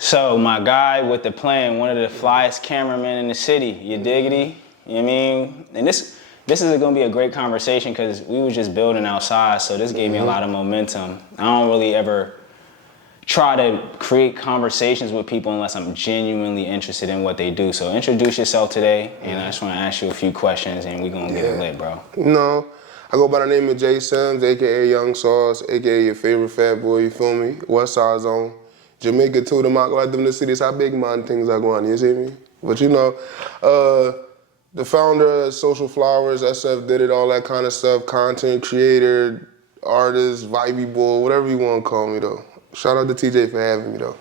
So my guy with the plan, one of the flyest cameramen in the city, you diggity? You know what I mean? And this is gonna be a great conversation because we was just building outside, so this gave me a lot of momentum. I don't really ever try to create conversations with people unless I'm genuinely interested in what they do. So introduce yourself today, and I just wanna ask you a few questions and we gonna get it lit, bro. No, I go by the name of Jay Sims, aka Young Sauce, aka your favorite fat boy, you feel me? West Side Zone. Jamaica to the Mount, like them the cities, how big man things are going, you see me? But you know, the founder of Social Flowers, SF did it, all that kind of stuff, content creator, artist, vibey boy, whatever you want to call me though. Shout out to TJ for having me though.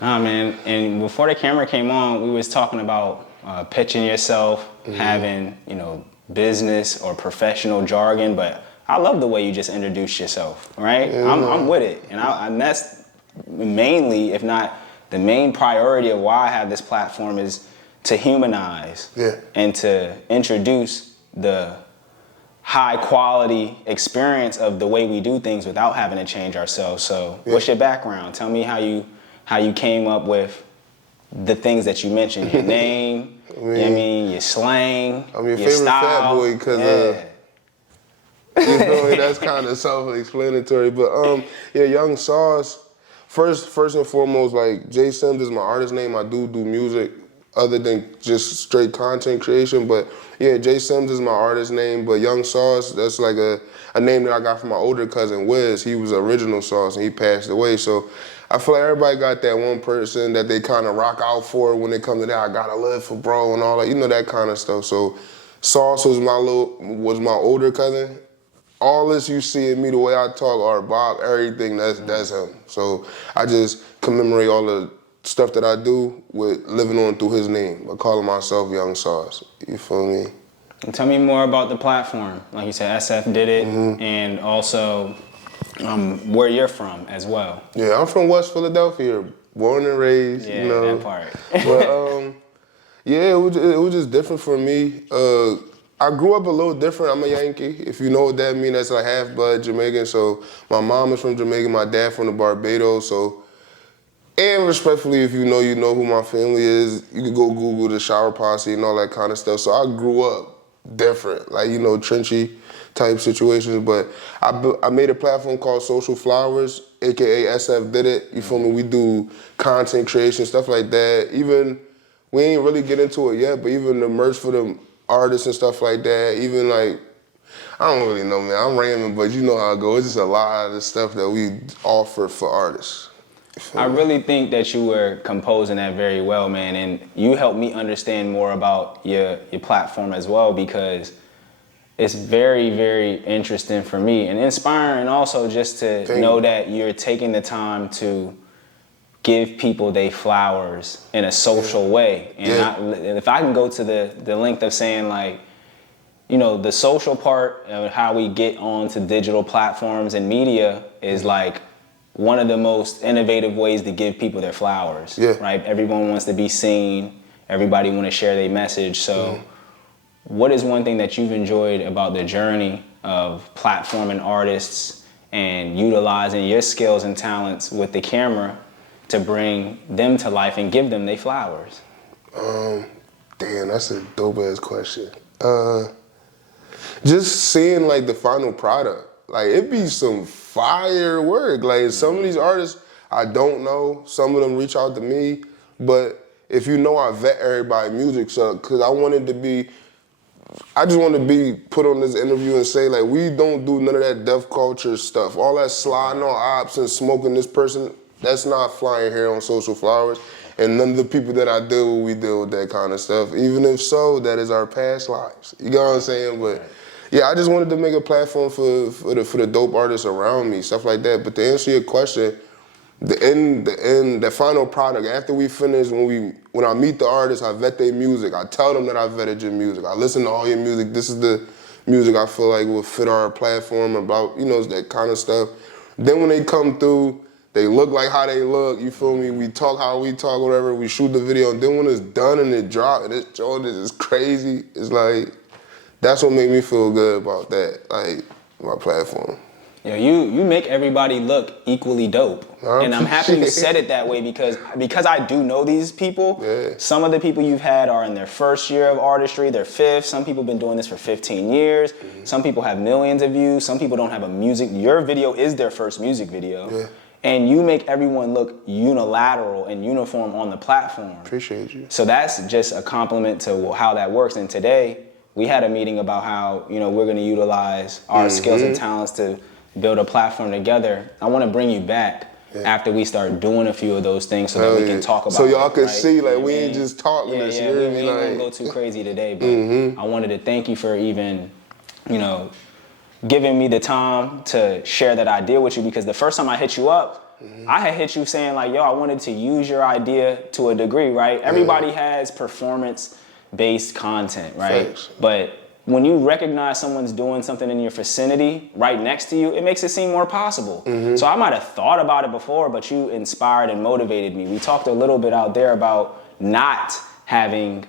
Nah, man, and before the camera came on, we was talking about pitching yourself, having, you know, business or professional jargon, but I love the way you just introduced yourself, right? Yeah, I'm with it, and that's mainly, if not the main priority of why I have this platform is to humanize and to introduce the high quality experience of the way we do things without having to change ourselves. So what's your background? Tell me how you came up with the things that you mentioned, your name, you know what I mean, your slang, I'm your favorite fat boy because you feel me, that's kind of self-explanatory. But yeah, Young Sauce. First and foremost, like Jay Sims is my artist name. I do music other than just straight content creation. But yeah, Jay Sims is my artist name. But Young Sauce, that's like a name that I got from my older cousin Wiz. He was original Sauce and he passed away. So I feel like everybody got that one person that they kind of rock out for when it comes to that. I gotta live for bro and all that, you know, that kind of stuff. So Sauce was my older cousin. All this you see in me, the way I talk, our Bob, everything, that's him. So I just commemorate all the stuff that I do with living on through his name. I call myself Young Sauce. You feel me? And tell me more about the platform. Like you said, SF did it, and also where you're from as well. Yeah, I'm from West Philadelphia, born and raised. Yeah, you know. that part. But yeah, it was just different for me. I grew up a little different. I'm a Yankee. If you know what that means, that's a half-blood Jamaican. So my mom is from Jamaica, my dad from the Barbados. So, and respectfully, if you know who my family is. You can go Google the Shower Posse and all that kind of stuff. So I grew up different, like, you know, trenchy type situations. But I made a platform called Social Flowers, aka SF did it. You feel me? We do content creation, stuff like that. Even, we ain't really get into it yet, but even the merch for the artists and stuff like that, even like, I don't really know, man. I'm rambling, but you know how it goes. It's just a lot of the stuff that we offer for artists. I really think that you were composing that very well, man, and you helped me understand more about your platform as well, because it's very, very interesting for me and inspiring also just to know that you're taking the time to give people their flowers in a social way. And if I can go to the length of saying, like, you know, the social part of how we get onto digital platforms and media is like one of the most innovative ways to give people their flowers, right? Everyone wants to be seen. Everybody want to share their message. So what is one thing that you've enjoyed about the journey of platforming artists and utilizing your skills and talents with the camera to bring them to life and give them their flowers? Damn, that's a dope ass question. Just seeing like the final product, like it be some fire work. Like some of these artists I don't know, some of them reach out to me, but if you know, I vet everybody's music, so cause I just want to be put on this interview and say, like, we don't do none of that deaf culture stuff. All that sliding on ops and smoking this person, that's not flying here on Social Flowers. And none of the people that I deal with, we deal with that kind of stuff. Even if so, that is our past lives. You know what I'm saying? But yeah, I just wanted to make a platform for the dope artists around me, stuff like that. But to answer your question, the final product, after we finish, when I meet the artists, I vet their music. I tell them that I vetted your music. I listen to all your music. This is the music I feel like will fit our platform, about, you know, that kind of stuff. Then when they come through, they look like how they look, you feel me? We talk how we talk, whatever, we shoot the video, and then when it's done and it drops, and it's Jordan is crazy, it's like, that's what made me feel good about that, like, my platform. Yo, you make everybody look equally dope. And I'm happy you said it that way because I do know these people. Yeah. Some of the people you've had are in their first year of artistry, their fifth. Some people have been doing this for 15 years. Some people have millions of views. Some people don't have a music. Your video is their first music video. Yeah. And you make everyone look unilateral and uniform on the platform. Appreciate you. So that's just a compliment to how that works. And today we had a meeting about how, we're going to utilize our skills and talents to build a platform together. I want to bring you back after we start doing a few of those things so that we can talk about so y'all can right? see, like, we ain't just talking this. Yeah, we ain't gonna go too crazy today, but I wanted to thank you for even, giving me the time to share that idea with you, because the first time I hit you up, I had hit you saying like, yo, I wanted to use your idea to a degree, right? Everybody has performance-based content, right? Thanks. But when you recognize someone's doing something in your vicinity right next to you, it makes it seem more possible. So I might have thought about it before, but you inspired and motivated me. We talked a little bit out there about not having,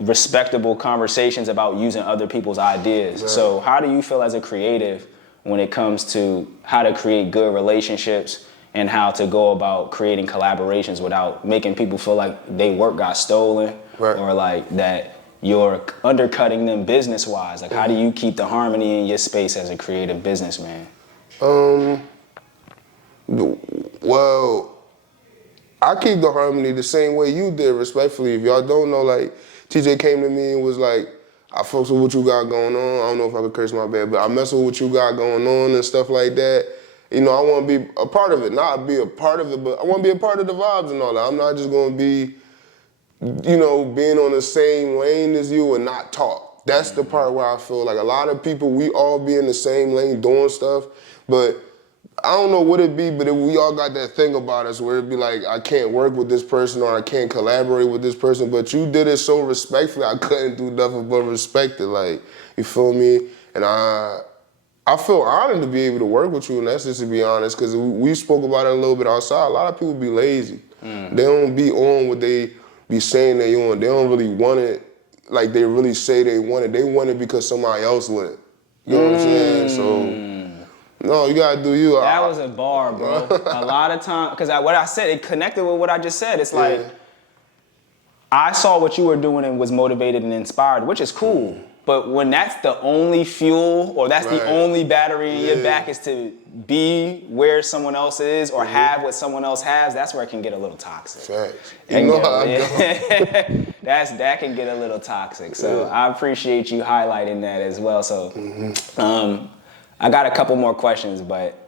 respectable conversations about using other people's ideas. Right. So how do you feel as a creative when it comes to how to create good relationships and how to go about creating collaborations without making people feel like their work got stolen or like that you're undercutting them business-wise? Like, how do you keep the harmony in your space as a creative businessman? Well, I keep the harmony the same way you did, respectfully. If y'all don't know, like, TJ came to me and was like, I fucks with what you got going on. I don't know if I could curse, my bad, but I mess with what you got going on and stuff like that. I want to be a part of it. Not be a part of it, but I want to be a part of the vibes and all that. I'm not just going to be being on the same lane as you and not talk. That's the part where I feel like a lot of people, we all be in the same lane doing stuff, but I don't know what it be, but if we all got that thing about us where it'd be like, I can't work with this person or I can't collaborate with this person, but you did it so respectfully, I couldn't do nothing but respect it, like, you feel me? And I feel honored to be able to work with you, and that's just to be honest, because we spoke about it a little bit outside. A lot of people be lazy. They don't be on what they be saying they on. They don't really want it like they really say they want it. They want it because somebody else want it. You know what I'm saying? So, no, you gotta do you. That was a bar, bro. A lot of time, because what I said, it connected with what I just said. It's like, I saw what you were doing and was motivated and inspired, which is cool. But when that's the only fuel or that's the only battery in your back is to be where someone else is or have what someone else has, that's where it can get a little toxic. Facts. That can get a little toxic. So I appreciate you highlighting that as well. So I got a couple more questions, but